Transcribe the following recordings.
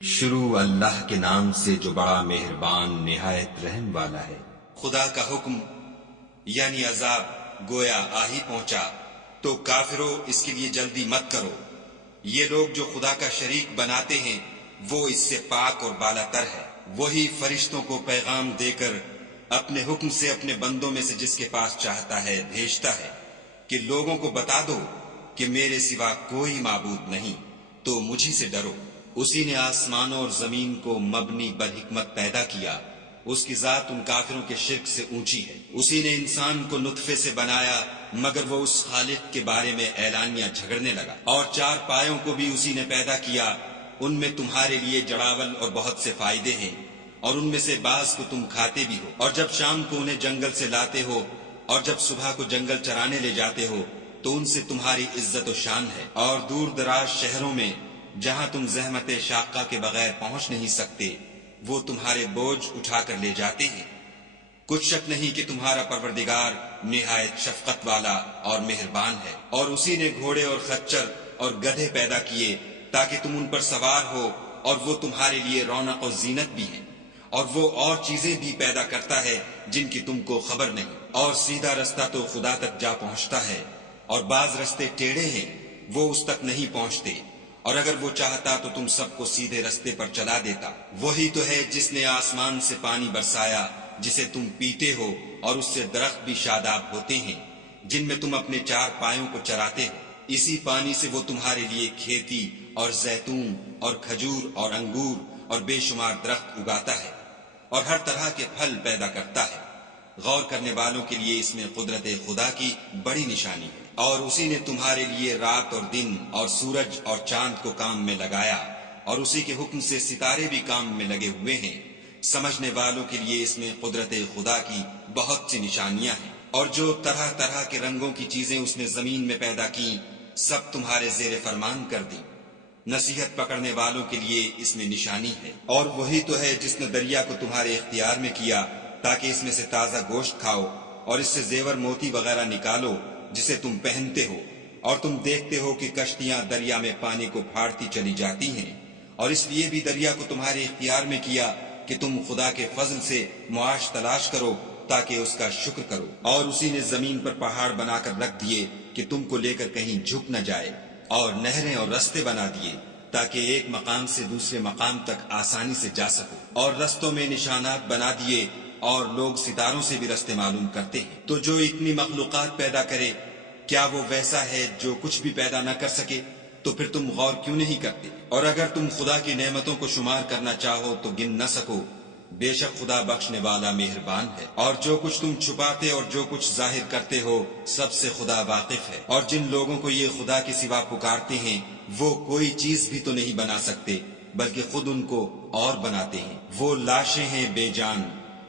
شروع اللہ کے نام سے جو بڑا مہربان نہایت رحم والا ہے۔ خدا کا حکم یعنی عذاب گویا آ ہی پہنچا تو کافروں اس کے لیے جلدی مت کرو۔ یہ لوگ جو خدا کا شریک بناتے ہیں وہ اس سے پاک اور بالا تر ہے۔ وہی فرشتوں کو پیغام دے کر اپنے حکم سے اپنے بندوں میں سے جس کے پاس چاہتا ہے بھیجتا ہے کہ لوگوں کو بتا دو کہ میرے سوا کوئی معبود نہیں، تو مجھی سے ڈرو۔ اسی نے آسمانوں اور زمین کو مبنی بر حکمت پیدا کیا، اس کی ذات ان کافروں کے شرک سے اونچی ہے۔ اسی نے انسان کو نطفے سے بنایا مگر وہ اس خالق کے بارے میں اعلانیہ جھگڑنے لگا۔ اور چار پایوں کو بھی اسی نے پیدا کیا، ان میں تمہارے لیے جڑاول اور بہت سے فائدے ہیں، اور ان میں سے بعض کو تم کھاتے بھی ہو۔ اور جب شام کو انہیں جنگل سے لاتے ہو اور جب صبح کو جنگل چرانے لے جاتے ہو تو ان سے تمہاری عزت و شان ہے۔ اور دور دراز شہروں میں جہاں تم زحمت شاقہ کے بغیر پہنچ نہیں سکتے وہ تمہارے بوجھ اٹھا کر لے جاتے ہیں۔ کچھ شک نہیں کہ تمہارا پروردگار نہایت شفقت والا اور مہربان ہے۔ اور اسی نے گھوڑے اور خچر اور گدھے پیدا کیے تاکہ تم ان پر سوار ہو، اور وہ تمہارے لیے رونق و زینت بھی ہیں۔ اور وہ اور چیزیں بھی پیدا کرتا ہے جن کی تم کو خبر نہیں۔ اور سیدھا رستہ تو خدا تک جا پہنچتا ہے، اور بعض رستے ٹیڑھے ہیں وہ اس تک نہیں پہنچتے، اور اگر وہ چاہتا تو تم سب کو سیدھے رستے پر چلا دیتا۔ وہی تو ہے جس نے آسمان سے پانی برسایا جسے تم پیتے ہو، اور اس سے درخت بھی شاداب ہوتے ہیں جن میں تم اپنے چار پایوں کو چراتے ہو۔ اسی پانی سے وہ تمہارے لیے کھیتی اور زیتون اور کھجور اور انگور اور بے شمار درخت اگاتا ہے، اور ہر طرح کے پھل پیدا کرتا ہے۔ غور کرنے والوں کے لیے اس میں قدرت خدا کی بڑی نشانی ہے۔ اور اسی نے تمہارے لیے رات اور دن اور سورج اور چاند کو کام میں لگایا، اور اسی کے حکم سے ستارے بھی کام میں لگے ہوئے ہیں۔ سمجھنے والوں کے لیے اس میں قدرت خدا کی بہت سی نشانیاں ہیں۔ اور جو طرح طرح کے رنگوں کی چیزیں اس نے زمین میں پیدا کی سب تمہارے زیر فرمان کر دی۔ نصیحت پکڑنے والوں کے لیے اس میں نشانی ہے۔ اور وہی تو ہے جس نے دریا کو تمہارے اختیار میں کیا تاکہ اس میں سے تازہ گوشت کھاؤ، اور اس سے زیور موتی وغیرہ نکالو جسے تم پہنتے ہو۔ اور تم دیکھتے ہو کہ کشتیاں دریا میں پانی کو پھاڑتی چلی جاتی ہیں، اور اس لیے بھی دریا کو تمہارے اختیار میں کیا کہ تم خدا کے فضل سے معاش تلاش کرو تاکہ اس کا شکر کرو۔ اور اسی نے زمین پر پہاڑ بنا کر رکھ دیے کہ تم کو لے کر کہیں جھک نہ جائے، اور نہریں اور رستے بنا دیے تاکہ ایک مقام سے دوسرے مقام تک آسانی سے جا سکو۔ اور رستوں میں نشانات بنا دیے، اور لوگ ستاروں سے بھی رستے معلوم کرتے ہیں۔ تو جو اتنی مخلوقات پیدا کرے کیا وہ ویسا ہے جو کچھ بھی پیدا نہ کر سکے؟ تو پھر تم غور کیوں نہیں کرتے؟ اور اگر تم خدا کی نعمتوں کو شمار کرنا چاہو تو گن نہ سکو، بے شک خدا بخشنے والا مہربان ہے۔ اور جو کچھ تم چھپاتے اور جو کچھ ظاہر کرتے ہو سب سے خدا واقف ہے۔ اور جن لوگوں کو یہ خدا کے سوا پکارتے ہیں وہ کوئی چیز بھی تو نہیں بنا سکتے بلکہ خود ان کو اور بناتے ہیں۔ وہ لاشیں ہیں بے جان،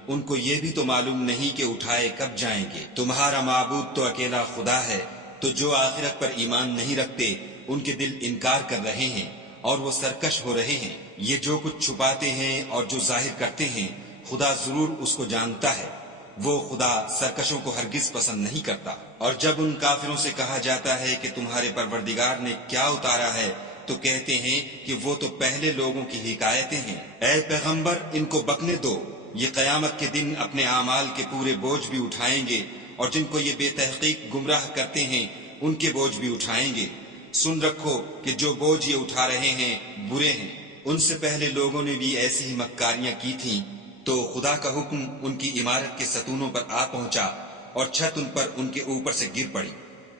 ان کو یہ بھی تو معلوم نہیں کہ اٹھائے کب جائیں گے۔ تمہارا معبود تو اکیلا خدا ہے، تو جو آخرت پر ایمان نہیں رکھتے ان کے دل انکار کر رہے ہیں اور وہ سرکش ہو رہے ہیں۔ یہ جو کچھ چھپاتے ہیں اور جو ظاہر کرتے ہیں خدا ضرور اس کو جانتا ہے۔ وہ خدا سرکشوں کو ہرگز پسند نہیں کرتا۔ اور جب ان کافروں سے کہا جاتا ہے کہ تمہارے پروردگار نے کیا اتارا ہے تو کہتے ہیں کہ وہ تو پہلے لوگوں کی حکایتیں ہیں۔ اے پیغمبر ان کو بکنے دو، یہ قیامت کے دن اپنے اعمال کے پورے بوجھ بھی اٹھائیں گے، اور جن کو یہ بے تحقیق گمراہ کرتے ہیں ان کے بوجھ بھی اٹھائیں گے۔ سن رکھو کہ جو بوجھ یہ اٹھا رہے ہیں برے ہیں۔ ان سے پہلے لوگوں نے بھی ایسی ہی مکاریاں کی تھیں، تو خدا کا حکم ان کی عمارت کے ستونوں پر آ پہنچا اور چھت ان پر ان کے اوپر سے گر پڑی،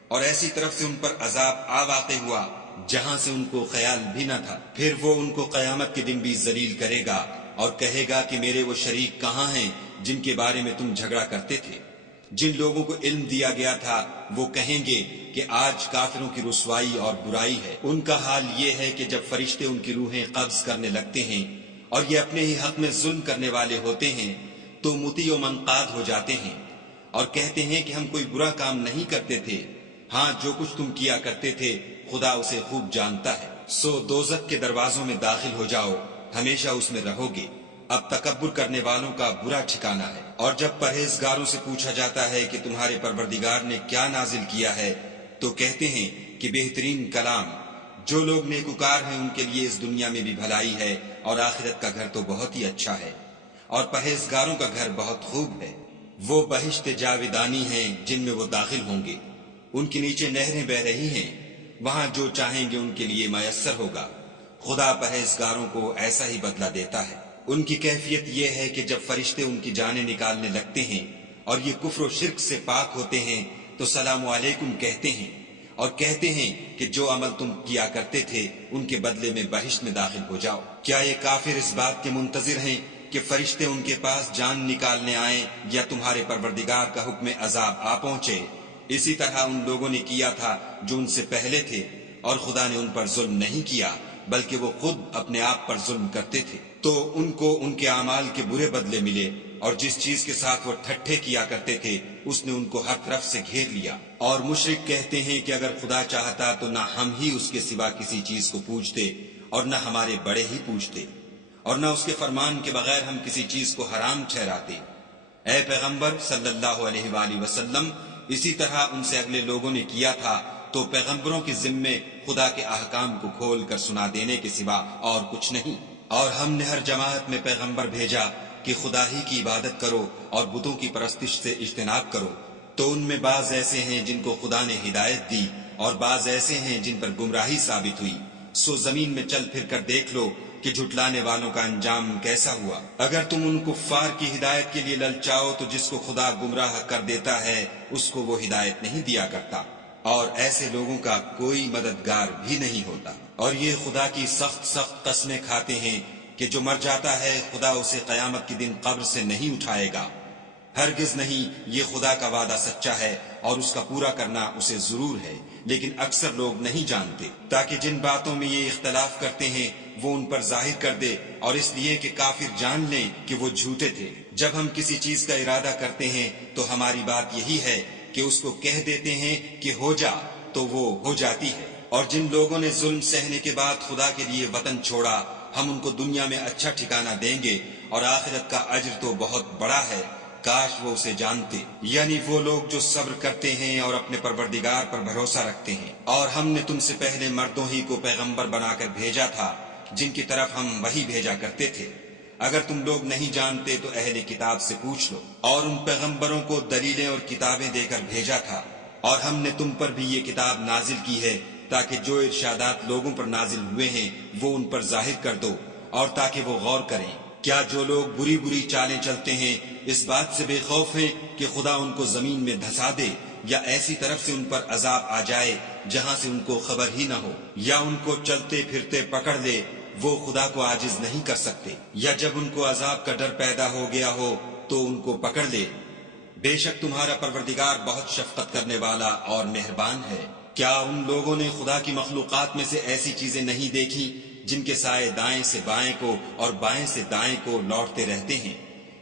اور ایسی طرف سے ان پر عذاب آ واقع ہوا جہاں سے ان کو خیال بھی نہ تھا۔ پھر وہ ان کو قیامت کے دن بھی ذلیل کرے گا اور کہے گا کہ میرے وہ شریک کہاں ہیں جن کے بارے میں تم جھگڑا کرتے تھے؟ جن لوگوں کو علم دیا گیا تھا وہ کہیں گے کہ آج کافروں کی رسوائی اور برائی ہے۔ ان کا حال یہ ہے کہ جب فرشتے ان کی روحیں قبض کرنے لگتے ہیں اور یہ اپنے ہی حق میں ظلم کرنے والے ہوتے ہیں تو مطیع و منقاد ہو جاتے ہیں اور کہتے ہیں کہ ہم کوئی برا کام نہیں کرتے تھے۔ ہاں جو کچھ تم کیا کرتے تھے خدا اسے خوب جانتا ہے۔ سو دوزخ کے دروازوں میں داخل ہو جاؤ، ہمیشہ اس میں رہو گے۔ اب تکبر کرنے والوں کا برا ٹھکانہ ہے۔ اور جب پرہیزگاروں سے پوچھا جاتا ہے کہ تمہارے پروردگار نے کیا نازل کیا ہے تو کہتے ہیں کہ بہترین کلام۔ جو لوگ نیکوکار ہیں ان کے لیے اس دنیا میں بھی بھلائی ہے اور آخرت کا گھر تو بہت ہی اچھا ہے، اور پرہیزگاروں کا گھر بہت خوب ہے۔ وہ بہشت جاویدانی ہیں جن میں وہ داخل ہوں گے، ان کے نیچے نہریں بہ رہی ہیں، وہاں جو چاہیں گے ان کے لیے میسر ہوگا۔ خدا پرہیزگاروں کو ایسا ہی بدلہ دیتا ہے۔ ان کی کیفیت یہ ہے کہ جب فرشتے ان کی جانیں نکالنے لگتے ہیں اور یہ کفر و شرک سے پاک ہوتے ہیں تو سلام علیکم کہتے ہیں، اور کہتے ہیں کہ جو عمل تم کیا کرتے تھے ان کے بدلے میں بہشت میں داخل ہو جاؤ۔ کیا یہ کافر اس بات کے منتظر ہیں کہ فرشتے ان کے پاس جان نکالنے آئیں یا تمہارے پروردگار کا حکم عذاب آ پہنچے؟ اسی طرح ان لوگوں نے کیا تھا جو ان سے پہلے تھے، اور خدا نے ان پر ظلم نہیں کیا بلکہ وہ خود اپنے آپ پر ظلم کرتے تھے۔ تو ان کو ان کے اعمال کے برے بدلے ملے، اور جس چیز کے ساتھ وہ ٹھٹھے کیا کرتے تھے اس نے ان کو ہر طرف سے گھیر لیا۔ اور مشرک کہتے ہیں کہ اگر خدا چاہتا تو نہ ہم ہی اس کے سوا کسی چیز کو پوجتے اور نہ ہمارے بڑے ہی پوجتے، اور نہ اس کے فرمان کے بغیر ہم کسی چیز کو حرام ٹھہراتے۔ اے پیغمبر صلی اللہ علیہ وآلہ وسلم، اسی طرح ان سے اگلے لوگوں نے کیا تھا، تو پیغمبروں کے ذمے خدا کے احکام کو کھول کر سنا دینے کے سوا اور کچھ نہیں۔ اور ہم نے ہر جماعت میں پیغمبر بھیجا کہ خدا ہی کی عبادت کرو اور بتوں کی پرستش سے اجتناب کرو، تو ان میں بعض ایسے ہیں جن کو خدا نے ہدایت دی اور بعض ایسے ہیں جن پر گمراہی ثابت ہوئی۔ سو زمین میں چل پھر کر دیکھ لو کہ جھٹلانے والوں کا انجام کیسا ہوا۔ اگر تم ان کفار کی ہدایت کے لیے للچاؤ تو جس کو خدا گمراہ کر دیتا ہے اس کو وہ ہدایت نہیں دیا کرتا، اور ایسے لوگوں کا کوئی مددگار بھی نہیں ہوتا۔ اور یہ خدا کی سخت سخت قسمیں کھاتے ہیں کہ جو مر جاتا ہے خدا اسے قیامت کے دن قبر سے نہیں اٹھائے گا۔ ہرگز نہیں، یہ خدا کا وعدہ سچا ہے اور اس کا پورا کرنا اسے ضرور ہے، لیکن اکثر لوگ نہیں جانتے۔ تاکہ جن باتوں میں یہ اختلاف کرتے ہیں وہ ان پر ظاہر کر دے، اور اس لیے کہ کافر جان لیں کہ وہ جھوٹے تھے۔ جب ہم کسی چیز کا ارادہ کرتے ہیں تو ہماری بات یہی ہے کہ اس کو کہہ دیتے ہیں کہ ہو جا، تو وہ ہو جاتی ہے۔ اور جن لوگوں نے ظلم سہنے کے بعد خدا کے لیے وطن چھوڑا، ہم ان کو دنیا میں اچھا ٹھکانہ دیں گے، اور آخرت کا اجر تو بہت بڑا ہے، کاش وہ اسے جانتے۔ یعنی وہ لوگ جو صبر کرتے ہیں اور اپنے پروردگار پر بھروسہ رکھتے ہیں۔ اور ہم نے تم سے پہلے مردوں ہی کو پیغمبر بنا کر بھیجا تھا جن کی طرف ہم وحی بھیجا کرتے تھے۔ اگر تم لوگ نہیں جانتے تو اہل کتاب سے پوچھ لو۔ اور ان پیغمبروں کو دلیلیں اور کتابیں دے کر بھیجا تھا، اور ہم نے تم پر بھی یہ کتاب نازل کی ہے تاکہ جو ارشادات لوگوں پر نازل ہوئے ہیں وہ ان پر ظاہر کر دو، اور تاکہ وہ غور کریں۔ کیا جو لوگ بری بری چالیں چلتے ہیں اس بات سے بے خوف ہیں کہ خدا ان کو زمین میں دھسا دے، یا ایسی طرف سے ان پر عذاب آ جائے جہاں سے ان کو خبر ہی نہ ہو، یا ان کو چلتے پھرتے پکڑ لے؟ وہ خدا کو عاجز نہیں کر سکتے۔ یا جب ان کو عذاب کا ڈر پیدا ہو گیا ہو تو ان کو پکڑ لے۔ بے شک تمہارا پروردگار بہت شفقت کرنے والا اور مہربان ہے۔ کیا ان لوگوں نے خدا کی مخلوقات میں سے ایسی چیزیں نہیں دیکھی جن کے سائے دائیں سے بائیں کو اور بائیں سے دائیں کو لوٹتے رہتے ہیں؟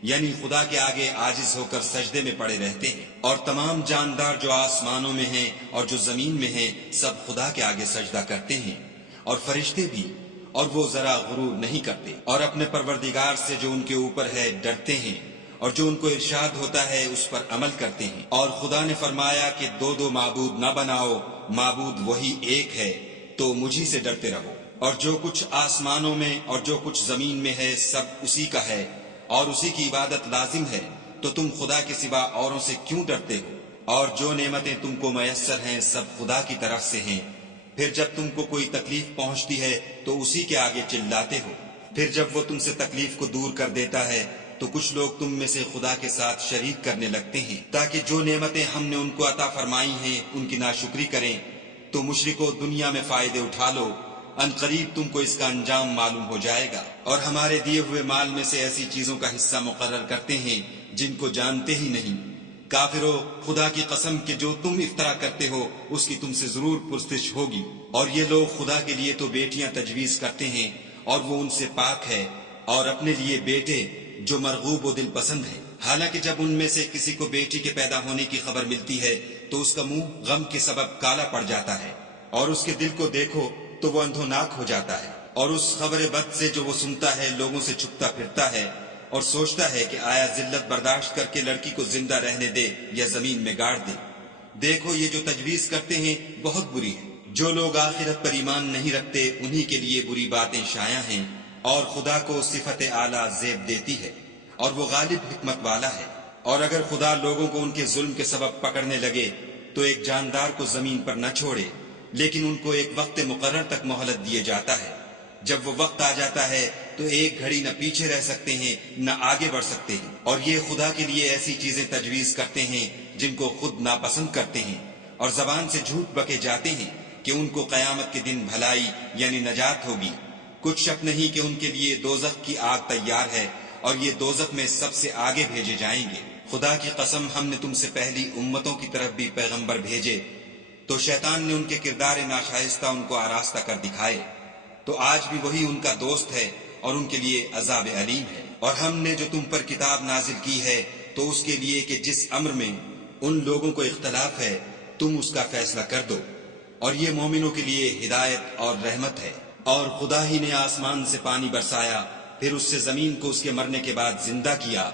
یعنی خدا کے آگے عاجز ہو کر سجدے میں پڑے رہتے ہیں۔ اور تمام جاندار جو آسمانوں میں ہیں اور جو زمین میں ہیں سب خدا کے آگے سجدہ کرتے ہیں، اور فرشتے بھی، اور وہ ذرا غرور نہیں کرتے، اور اپنے پروردگار سے جو ان کے اوپر ہے ڈرتے ہیں، اور جو ان کو ارشاد ہوتا ہے اس پر عمل کرتے ہیں۔ اور خدا نے فرمایا کہ دو دو معبود نہ بناؤ، معبود وہی ایک ہے، تو مجھی سے ڈرتے رہو۔ اور جو کچھ آسمانوں میں اور جو کچھ زمین میں ہے سب اسی کا ہے، اور اسی کی عبادت لازم ہے، تو تم خدا کے سوا اوروں سے کیوں ڈرتے ہو؟ اور جو نعمتیں تم کو میسر ہیں سب خدا کی طرف سے ہیں۔ پھر جب تم کو کوئی تکلیف پہنچتی ہے تو اسی کے آگے چلاتے ہو، پھر جب وہ تم سے تکلیف کو دور کر دیتا ہے تو کچھ لوگ تم میں سے خدا کے ساتھ شریک کرنے لگتے ہیں تاکہ جو نعمتیں ہم نے ان کو عطا فرمائی ہیں ان کی ناشکری کریں۔ تو مشرکو دنیا میں فائدے اٹھا لو، ان قریب تم کو اس کا انجام معلوم ہو جائے گا۔ اور ہمارے دیے ہوئے مال میں سے ایسی چیزوں کا حصہ مقرر کرتے ہیں جن کو جانتے ہی نہیں۔ کافرو، خدا کی قسم کہ جو تم افطرا کرتے ہو اس کی تم سے ضرور پرسش ہوگی۔ اور یہ لوگ خدا کے لیے تو بیٹیاں تجویز کرتے ہیں اور وہ ان سے پاک ہے، اور اپنے لیے بیٹے جو مرغوب و دل پسند ہیں۔ حالانکہ جب ان میں سے کسی کو بیٹی کے پیدا ہونے کی خبر ملتی ہے تو اس کا منہ غم کے سبب کالا پڑ جاتا ہے، اور اس کے دل کو دیکھو تو وہ اندھوناک ہو جاتا ہے، اور اس خبر بد سے جو وہ سنتا ہے لوگوں سے چھپتا پھرتا ہے اور سوچتا ہے کہ آیا ذلت برداشت کر کے لڑکی کو زندہ رہنے دے یا زمین میں گاڑ دے۔ دیکھو یہ جو تجویز کرتے ہیں بہت بری ہے۔ جو لوگ آخرت پر ایمان نہیں رکھتے انہی کے لیے بری باتیں شائع ہیں، اور خدا کو صفت اعلیٰ زیب دیتی ہے اور وہ غالب حکمت والا ہے۔ اور اگر خدا لوگوں کو ان کے ظلم کے سبب پکڑنے لگے تو ایک جاندار کو زمین پر نہ چھوڑے، لیکن ان کو ایک وقت مقرر تک مہلت دیے جاتا ہے۔ جب وہ وقت آ جاتا ہے تو ایک گھڑی نہ پیچھے رہ سکتے ہیں نہ آگے بڑھ سکتے ہیں، اور یہ خدا کے لیے ایسی چیزیں تجویز کرتے ہیں جن کو خود ناپسند کرتے ہیں، اور زبان سے جھوٹ بکے جاتے ہیں کہ ان کو قیامت کے دن بھلائی یعنی نجات ہوگی۔ کچھ شک نہیں کہ ان کے لیے دوزخ کی آگ تیار ہے، اور یہ دوزخ میں سب سے آگے بھیجے جائیں گے۔ خدا کی قسم، ہم نے تم سے پہلی امتوں کی طرف بھی پیغمبر بھیجے، تو شیطان نے ان کے کردار ناشائستہ ان کو آراستہ کر دکھائے، تو آج بھی وہی ان کا دوست ہے اور ان کے لیے عذاب علیم ہے۔ اور ہم نے جو تم پر کتاب نازل کی ہے تو اس کے لیے کہ جس امر میں ان لوگوں کو اختلاف ہے تم اس کا فیصلہ کر دو، اور یہ مومنوں کے لیے ہدایت اور رحمت ہے۔ اور خدا ہی نے آسمان سے پانی برسایا، پھر اس سے زمین کو اس کے مرنے کے بعد زندہ کیا،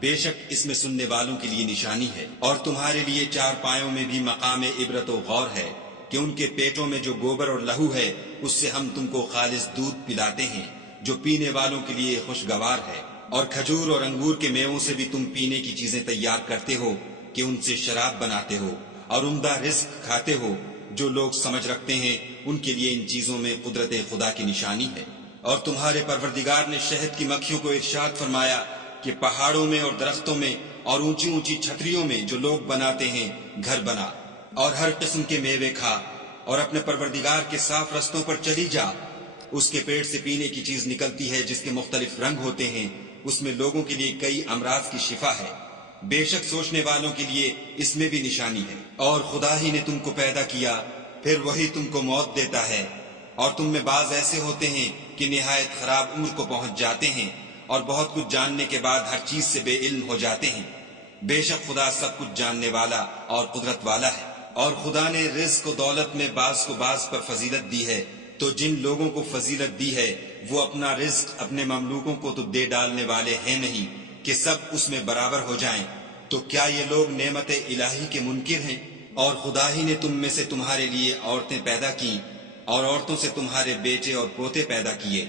بے شک اس میں سننے والوں کے لیے نشانی ہے۔ اور تمہارے لیے چار پایوں میں بھی مقام عبرت و غور ہے کہ ان کے پیٹوں میں جو گوبر اور لہو ہے اس سے ہم تم کو خالص دودھ پلاتے ہیں جو پینے والوں کے لیے خوشگوار ہے، اور کھجور اور انگور کے میووں سے بھی تم پینے کی چیزیں تیار کرتے ہو کہ ان سے شراب بناتے ہو، اور عمدہ رزق کھاتے ہو۔ جو لوگ سمجھ رکھتے ہیں ان کے لیے ان چیزوں میں قدرت خدا کی نشانی ہے۔ اور تمہارے پروردگار نے شہد کی مکھیوں کو ارشاد فرمایا کہ پہاڑوں میں اور درختوں میں اور اونچی اونچی چھتریوں میں جو لوگ بناتے ہیں گھر بنا، اور ہر قسم کے میوے کھا، اور اپنے پروردگار کے صاف رستوں پر چلی جا۔ اس کے پیٹ سے پینے کی چیز نکلتی ہے جس کے مختلف رنگ ہوتے ہیں، اس میں لوگوں کے لیے کئی امراض کی شفا ہے، بے شک سوچنے والوں کے لیے اس میں بھی نشانی ہے۔ اور خدا ہی نے تم کو پیدا کیا، پھر وہی تم کو موت دیتا ہے، اور تم میں بعض ایسے ہوتے ہیں کہ نہایت خراب عمر کو پہنچ جاتے ہیں، اور بہت کچھ جاننے کے بعد ہر چیز سے بے علم ہو جاتے ہیں۔ بے شک خدا سب کچھ جاننے والا اور قدرت والا ہے۔ اور خدا نے رزق و دولت میں بعض کو بعض پر فضیلت دی ہے، تو جن لوگوں کو فضیلت دی ہے وہ اپنا رزق اپنے مملوکوں کو تو دے ڈالنے والے ہیں نہیں کہ سب اس میں برابر ہو جائیں۔ تو کیا یہ لوگ نعمت الہی کے منکر ہیں؟ اور خدا ہی نے تم میں سے تمہارے لیے عورتیں پیدا کی، اور عورتوں سے تمہارے بیٹے اور پوتے پیدا کیے،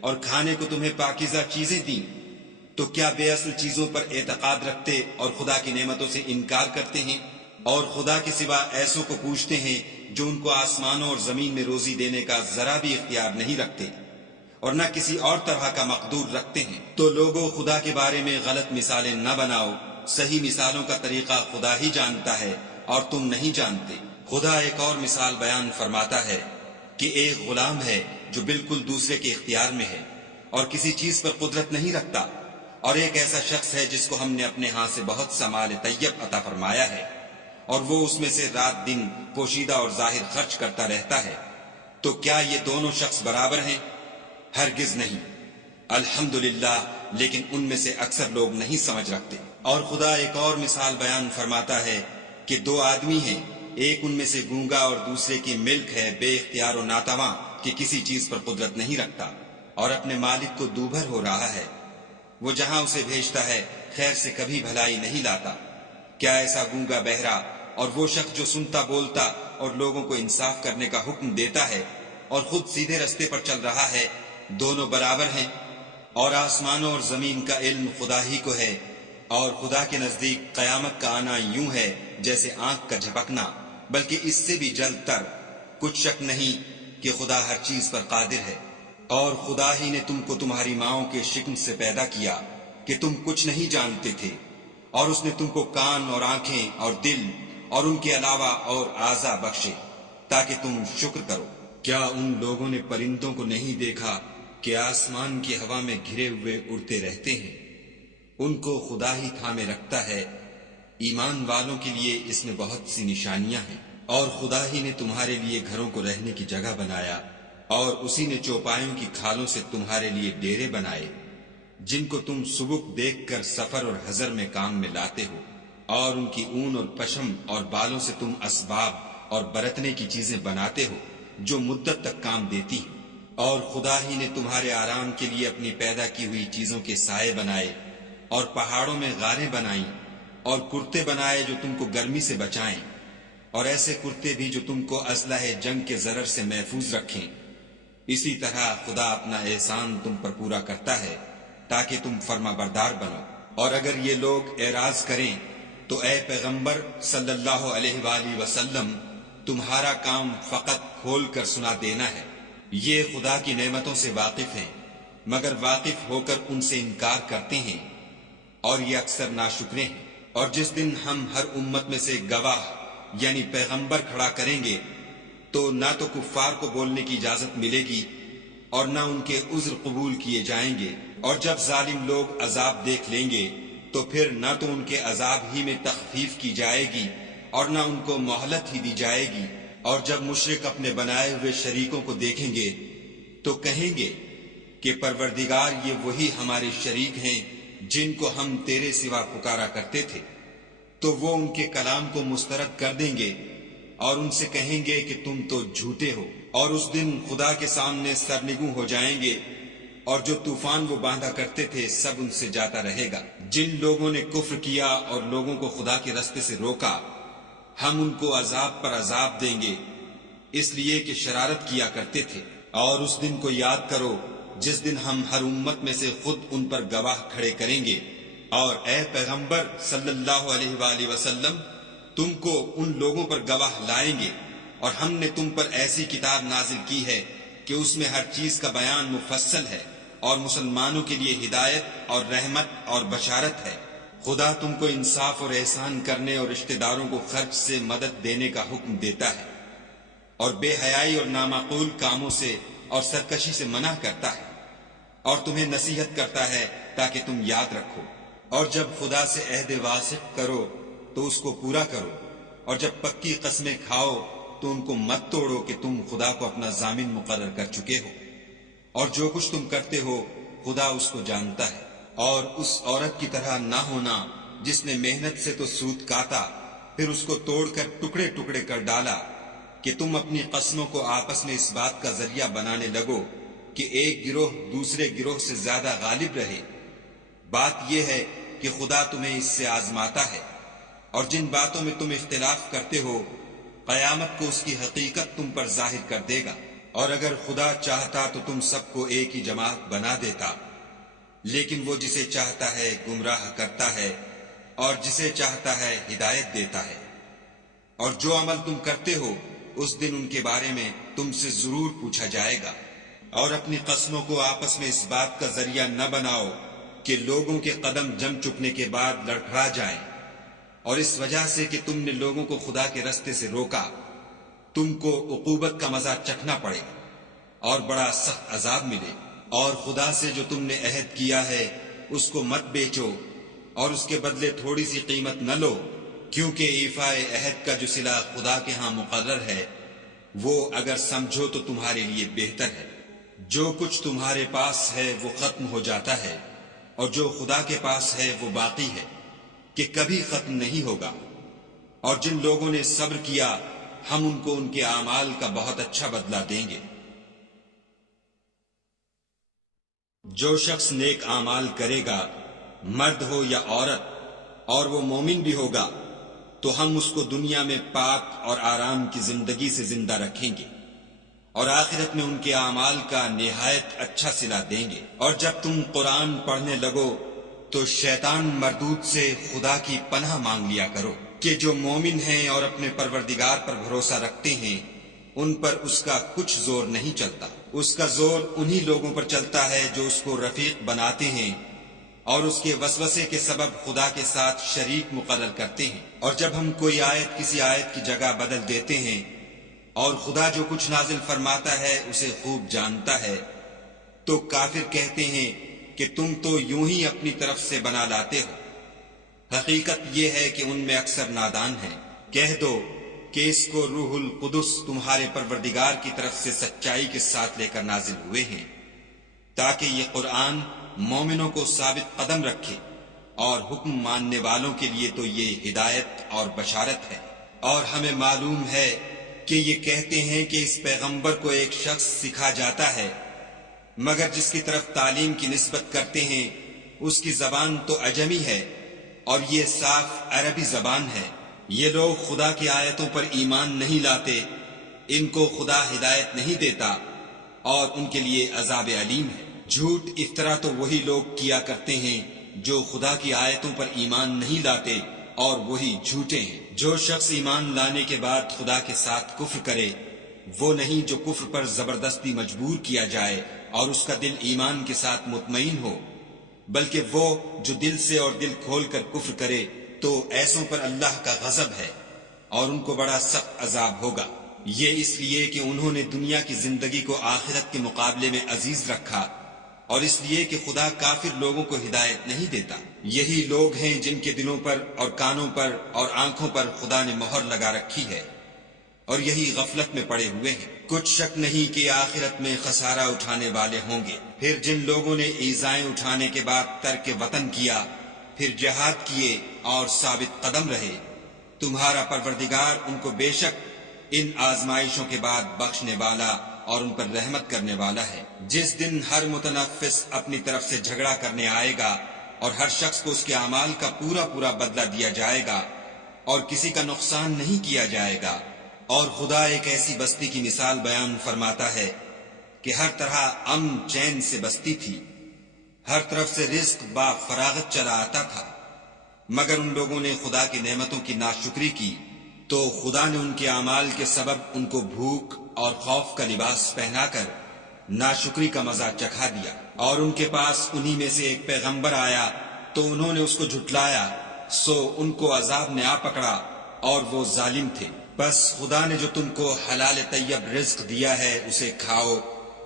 اور کھانے کو تمہیں پاکیزہ چیزیں دیں۔ تو کیا بے اصل چیزوں پر اعتقاد رکھتے اور خدا کی نعمتوں سے انکار کرتے ہیں؟ اور خدا کے سوا ایسوں کو پوچھتے ہیں جو ان کو آسمانوں اور زمین میں روزی دینے کا ذرا بھی اختیار نہیں رکھتے، اور نہ کسی اور طرح کا مقدور رکھتے ہیں۔ تو لوگوں، خدا کے بارے میں غلط مثالیں نہ بناؤ، صحیح مثالوں کا طریقہ خدا ہی جانتا ہے اور تم نہیں جانتے۔ خدا ایک اور مثال بیان فرماتا ہے کہ ایک غلام ہے جو بالکل دوسرے کے اختیار میں ہے اور کسی چیز پر قدرت نہیں رکھتا، اور ایک ایسا شخص ہے جس کو ہم نے اپنے ہاں سے بہت سا مال طیب عطا فرمایا ہے، اور وہ اس میں سے رات دن پوشیدہ اور ظاہر خرچ کرتا رہتا ہے۔ تو کیا یہ دونوں شخص برابر ہیں؟ ہرگز نہیں۔ الحمدللہ، لیکن ان میں سے اکثر لوگ نہیں سمجھ رکھتے۔ اور خدا ایک اور مثال بیان فرماتا ہے کہ دو آدمی ہیں، ایک ان میں سے گونگا اور دوسرے کی ملک ہے بے اختیار و ناتواں کہ کسی چیز پر قدرت نہیں رکھتا، اور اپنے مالک کو دوبھر ہو رہا ہے، وہ جہاں اسے بھیجتا ہے خیر سے کبھی بھلائی نہیں لاتا۔ کیا ایسا گونگا بہرا اور وہ شخص جو سنتا بولتا اور لوگوں کو انصاف کرنے کا حکم دیتا ہے اور خود سیدھے رستے پر چل رہا ہے، دونوں برابر ہیں؟ اور آسمانوں اور زمین کا علم خدا ہی کو ہے، اور خدا کے نزدیک قیامت کا آنا یوں ہے جیسے آنکھ کا جھپکنا، بلکہ اس سے بھی جلد تر۔ کچھ شک نہیں کہ خدا ہر چیز پر قادر ہے۔ اور خدا ہی نے تم کو تمہاری ماؤں کے شکم سے پیدا کیا کہ تم کچھ نہیں جانتے تھے، اور اس نے تم کو کان اور آنکھیں اور دل اور ان کے علاوہ اور اعضاء بخشے تاکہ تم شکر کرو۔ کیا ان لوگوں نے پرندوں کو نہیں دیکھا کہ آسمان کی ہوا میں گھرے ہوئے اڑتے رہتے ہیں؟ ان کو خدا ہی تھامے رکھتا ہے۔ ایمان والوں کے لیے اس میں بہت سی نشانیاں ہیں۔ اور خدا ہی نے تمہارے لیے گھروں کو رہنے کی جگہ بنایا، اور اسی نے چوپایوں کی کھالوں سے تمہارے لیے ڈیرے بنائے جن کو تم سبک دیکھ کر سفر اور حضر میں کام میں لاتے ہو، اور ان کی اون اور پشم اور بالوں سے تم اسباب اور برتنے کی چیزیں بناتے ہو جو مدت تک کام دیتی ہیں۔ اور خدا ہی نے تمہارے آرام کے لیے اپنی پیدا کی ہوئی چیزوں کے سائے بنائے، اور پہاڑوں میں غاریں بنائیں، اور کرتے بنائے جو تم کو گرمی سے بچائیں، اور ایسے کرتے بھی جو تم کو اسلحہ جنگ کے ضرر سے محفوظ رکھیں۔ اسی طرح خدا اپنا احسان تم پر پورا کرتا ہے تاکہ تم فرما بردار بنو۔ اور اگر یہ لوگ اعراض کریں تو اے پیغمبر صلی اللہ علیہ وآلہ وسلم، تمہارا کام فقط کھول کر سنا دینا ہے۔ یہ خدا کی نعمتوں سے واقف ہیں، مگر واقف ہو کر ان سے انکار کرتے ہیں، اور یہ اکثر ناشکرے ہیں۔ اور جس دن ہم ہر امت میں سے گواہ یعنی پیغمبر کھڑا کریں گے تو نہ تو کفار کو بولنے کی اجازت ملے گی اور نہ ان کے عذر قبول کیے جائیں گے۔ اور جب ظالم لوگ عذاب دیکھ لیں گے تو پھر نہ تو ان کے عذاب ہی میں تخفیف کی جائے گی اور نہ ان کو مہلت ہی دی جائے گی۔ اور جب مشرک اپنے بنائے ہوئے شریکوں کو دیکھیں گے تو کہیں گے کہ پروردگار، یہ وہی ہمارے شریک ہیں جن کو ہم تیرے سوا پکارا کرتے تھے۔ تو وہ ان کے کلام کو مسترد کر دیں گے اور ان سے کہیں گے کہ تم تو جھوٹے ہو۔ اور اس دن خدا کے سامنے سرنگوں ہو جائیں گے، اور جو طوفان وہ باندھا کرتے تھے سب ان سے جاتا رہے گا۔ جن لوگوں نے کفر کیا اور لوگوں کو خدا کے رستے سے روکا، ہم ان کو عذاب پر عذاب دیں گے، اس لیے کہ شرارت کیا کرتے تھے۔ اور اس دن کو یاد کرو جس دن ہم ہر امت میں سے خود ان پر گواہ کھڑے کریں گے۔ اور اے پیغمبر صلی اللہ علیہ وآلہ وسلم، تم کو ان لوگوں پر گواہ لائیں گے، اور ہم نے تم پر ایسی کتاب نازل کی ہے کہ اس میں ہر چیز کا بیان مفصل ہے، اور مسلمانوں کے لیے ہدایت اور رحمت اور بشارت ہے۔ خدا تم کو انصاف اور احسان کرنے اور رشتہ داروں کو خرچ سے مدد دینے کا حکم دیتا ہے، اور بے حیائی اور نامعقول کاموں سے اور سرکشی سے منع کرتا ہے، اور تمہیں نصیحت کرتا ہے تاکہ تم یاد رکھو۔ اور جب خدا سے عہد واثق کرو تو اس کو پورا کرو، اور جب پکی قسمیں کھاؤ تو ان کو مت توڑو کہ تم خدا کو اپنا ضامن مقرر کر چکے ہو، اور جو کچھ تم کرتے ہو خدا اس کو جانتا ہے۔ اور اس عورت کی طرح نہ ہونا جس نے محنت سے تو سود کاتا، پھر اس کو توڑ کر ٹکڑے ٹکڑے کر ڈالا، کہ تم اپنی قسموں کو آپس میں اس بات کا ذریعہ بنانے لگو کہ ایک گروہ دوسرے گروہ سے زیادہ غالب رہے۔ بات یہ ہے کہ خدا تمہیں اس سے آزماتا ہے، اور جن باتوں میں تم اختلاف کرتے ہو قیامت کو اس کی حقیقت تم پر ظاہر کر دے گا۔ اور اگر خدا چاہتا تو تم سب کو ایک ہی جماعت بنا دیتا، لیکن وہ جسے چاہتا ہے گمراہ کرتا ہے اور جسے چاہتا ہے ہدایت دیتا ہے۔ اور جو عمل تم کرتے ہو اس دن ان کے بارے میں تم سے ضرور پوچھا جائے گا۔ اور اپنی قسموں کو آپس میں اس بات کا ذریعہ نہ بناؤ کہ لوگوں کے قدم جم چکنے کے بعد لڑکھڑا جائیں، اور اس وجہ سے کہ تم نے لوگوں کو خدا کے رستے سے روکا تم کو عقوبت کا مزہ چکھنا پڑے اور بڑا سخت عذاب ملے۔ اور خدا سے جو تم نے عہد کیا ہے اس کو مت بیچو، اور اس کے بدلے تھوڑی سی قیمت نہ لو، کیونکہ ایفاء عہد کا جو صلہ خدا کے ہاں مقرر ہے وہ اگر سمجھو تو تمہارے لیے بہتر ہے۔ جو کچھ تمہارے پاس ہے وہ ختم ہو جاتا ہے، اور جو خدا کے پاس ہے وہ باقی ہے کہ کبھی ختم نہیں ہوگا۔ اور جن لوگوں نے صبر کیا ہم ان کو ان کے اعمال کا بہت اچھا بدلہ دیں گے۔ جو شخص نیک اعمال کرے گا، مرد ہو یا عورت، اور وہ مومن بھی ہوگا، تو ہم اس کو دنیا میں پاک اور آرام کی زندگی سے زندہ رکھیں گے، اور آخرت میں ان کے اعمال کا نہایت اچھا صلہ دیں گے۔ اور جب تم قرآن پڑھنے لگو تو شیطان مردود سے خدا کی پناہ مانگ لیا کرو، کہ جو مومن ہیں اور اپنے پروردگار پر بھروسہ رکھتے ہیں ان پر اس کا کچھ زور نہیں چلتا۔ اس کا زور انہی لوگوں پر چلتا ہے جو اس کو رفیق بناتے ہیں اور اس کے وسوسے کے سبب خدا کے ساتھ شریک مقرر کرتے ہیں۔ اور جب ہم کوئی آیت کسی آیت کی جگہ بدل دیتے ہیں، اور خدا جو کچھ نازل فرماتا ہے اسے خوب جانتا ہے، تو کافر کہتے ہیں کہ تم تو یوں ہی اپنی طرف سے بنا لاتے ہو۔ حقیقت یہ ہے کہ ان میں اکثر نادان ہیں۔ کہہ دو کہ اس کو روح القدس تمہارے پروردگار کی طرف سے سچائی کے ساتھ لے کر نازل ہوئے ہیں، تاکہ یہ قرآن مومنوں کو ثابت قدم رکھے، اور حکم ماننے والوں کے لیے تو یہ ہدایت اور بشارت ہے۔ اور ہمیں معلوم ہے کہ یہ کہتے ہیں کہ اس پیغمبر کو ایک شخص سکھا جاتا ہے، مگر جس کی طرف تعلیم کی نسبت کرتے ہیں اس کی زبان تو عجمی ہے اور یہ صاف عربی زبان ہے۔ یہ لوگ خدا کی آیتوں پر ایمان نہیں لاتے، ان کو خدا ہدایت نہیں دیتا، اور ان کے لیے عذاب علیم ہے۔ جھوٹ افطرا تو وہی لوگ کیا کرتے ہیں جو خدا کی آیتوں پر ایمان نہیں لاتے اور وہی جھوٹے ہیں۔ جو شخص ایمان لانے کے بعد خدا کے ساتھ کفر کرے وہ نہیں جو کفر پر زبردستی مجبور کیا جائے اور اس کا دل ایمان کے ساتھ مطمئن ہو، بلکہ وہ جو دل سے اور دل کھول کر کفر کرے تو ایسوں پر اللہ کا غضب ہے اور ان کو بڑا سخت عذاب ہوگا۔ یہ اس لیے کہ انہوں نے دنیا کی زندگی کو آخرت کے مقابلے میں عزیز رکھا اور اس لیے کہ خدا کافر لوگوں کو ہدایت نہیں دیتا۔ یہی لوگ ہیں جن کے دلوں پر اور کانوں پر اور آنکھوں پر خدا نے مہر لگا رکھی ہے اور یہی غفلت میں پڑے ہوئے ہیں۔ کچھ شک نہیں کہ آخرت میں خسارہ اٹھانے والے ہوں گے۔ پھر جن لوگوں نے ایذائیں اٹھانے کے بعد ترک وطن کیا، پھر جہاد کیے اور ثابت قدم رہے، تمہارا پروردگار ان کو بے شک ان آزمائشوں کے بعد بخشنے والا اور ان پر رحمت کرنے والا ہے۔ جس دن ہر متنفس اپنی طرف سے جھگڑا کرنے آئے گا اور ہر شخص کو اس کے اعمال کا پورا پورا بدلہ دیا جائے گا اور کسی کا نقصان نہیں کیا جائے گا۔ اور خدا ایک ایسی بستی کی مثال بیان فرماتا ہے کہ ہر طرح امن چین سے بستی تھی، ہر طرف سے رزق با فراغت چلا آتا تھا، مگر ان لوگوں نے خدا کی نعمتوں کی ناشکری کی تو خدا نے ان کے اعمال کے سبب ان کو بھوک اور خوف کا لباس پہنا کر ناشکری کا مزہ چکھا دیا۔ اور ان کے پاس انہی میں سے ایک پیغمبر آیا تو انہوں نے اس کو جھٹلایا، سو ان کو عذاب نے آ پکڑا اور وہ ظالم تھے۔ بس خدا نے جو تم کو حلال طیب رزق دیا ہے اسے کھاؤ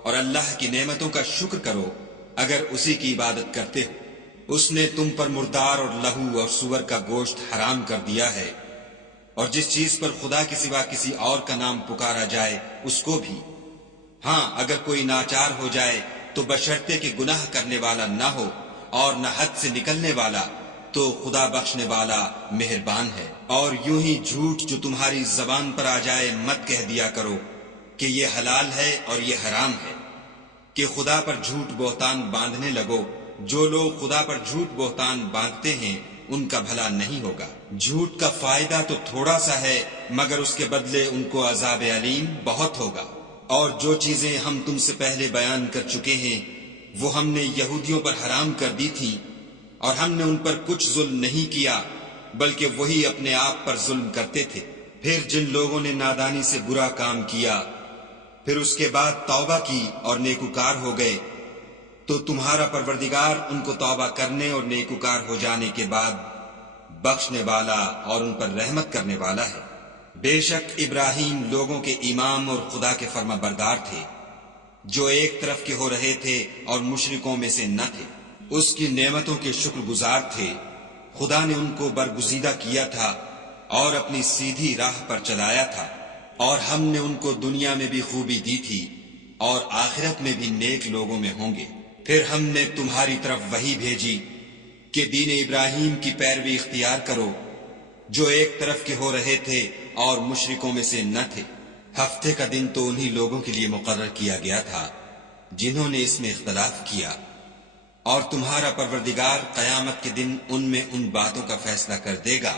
اور اللہ کی نعمتوں کا شکر کرو اگر اسی کی عبادت کرتے ہو۔ اس نے تم پر مردار اور لہو اور سور کا گوشت حرام کر دیا ہے اور جس چیز پر خدا کے سوا کسی اور کا نام پکارا جائے اس کو بھی۔ ہاں اگر کوئی ناچار ہو جائے تو بشرطے کہ گناہ کرنے والا نہ ہو اور نہ حد سے نکلنے والا، تو خدا بخشنے والا مہربان ہے۔ اور یوں ہی جھوٹ جو تمہاری زبان پر آ جائے مت کہہ دیا کرو کہ یہ حلال ہے اور یہ حرام ہے، کہ خدا پر جھوٹ بہتان باندھنے لگو۔ جو لوگ خدا پر جھوٹ بہتان باندھتے ہیں ان کا بھلا نہیں ہوگا۔ جھوٹ کا فائدہ تو تھوڑا سا ہے مگر اس کے بدلے ان کو عذاب علیم بہت ہوگا۔ اور جو چیزیں ہم تم سے پہلے بیان کر چکے ہیں وہ ہم نے یہودیوں پر حرام کر دی تھی اور ہم نے ان پر کچھ ظلم نہیں کیا بلکہ وہی اپنے آپ پر ظلم کرتے تھے۔ پھر جن لوگوں نے نادانی سے برا کام کیا پھر اس کے بعد توبہ کی اور نیکوکار ہو گئے تو تمہارا پروردگار ان کو توبہ کرنے اور نیکوکار ہو جانے کے بعد بخشنے والا اور ان پر رحمت کرنے والا ہے۔ بے شک ابراہیم لوگوں کے امام اور خدا کے فرما بردار تھے جو ایک طرف کے ہو رہے تھے اور مشرکوں میں سے نہ تھے۔ اس کی نعمتوں کے شکر گزار تھے۔ خدا نے ان کو برگزیدہ کیا تھا اور اپنی سیدھی راہ پر چلایا تھا، اور ہم نے ان کو دنیا میں بھی خوبی دی تھی اور آخرت میں بھی نیک لوگوں میں ہوں گے۔ پھر ہم نے تمہاری طرف وحی بھیجی کہ دین ابراہیم کی پیروی اختیار کرو جو ایک طرف کے ہو رہے تھے اور مشرکوں میں سے نہ تھے۔ ہفتے کا دن تو انہی لوگوں کے لیے مقرر کیا گیا تھا جنہوں نے اس میں اختلاف کیا، اور تمہارا پروردگار قیامت کے دن ان میں ان باتوں کا فیصلہ کر دے گا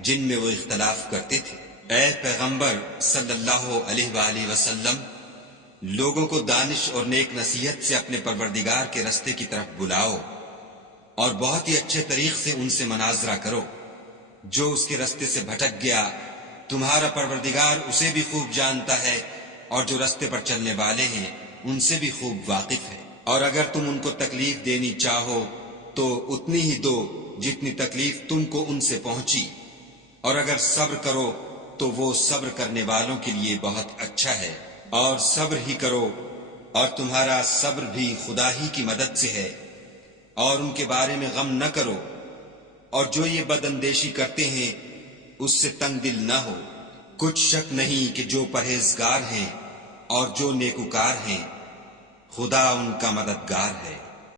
جن میں وہ اختلاف کرتے تھے۔ اے پیغمبر صلی اللہ علیہ وآلہ وسلم، لوگوں کو دانش اور نیک نصیحت سے اپنے پروردگار کے رستے کی طرف بلاؤ اور بہت ہی اچھے طریق سے ان سے مناظرہ کرو۔ جو اس کے رستے سے بھٹک گیا تمہارا پروردگار اسے بھی خوب جانتا ہے، اور جو رستے پر چلنے والے ہیں ان سے بھی خوب واقف ہے۔ اور اگر تم ان کو تکلیف دینی چاہو تو اتنی ہی دو جتنی تکلیف تم کو ان سے پہنچی، اور اگر صبر کرو تو وہ صبر کرنے والوں کے لیے بہت اچھا ہے۔ اور صبر ہی کرو، اور تمہارا صبر بھی خدا ہی کی مدد سے ہے، اور ان کے بارے میں غم نہ کرو، اور جو یہ بد اندیشی کرتے ہیں اس سے تنگ دل نہ ہو۔ کچھ شک نہیں کہ جو پرہیزگار ہیں اور جو نیکوکار ہیں خدا ان کا مددگار ہے۔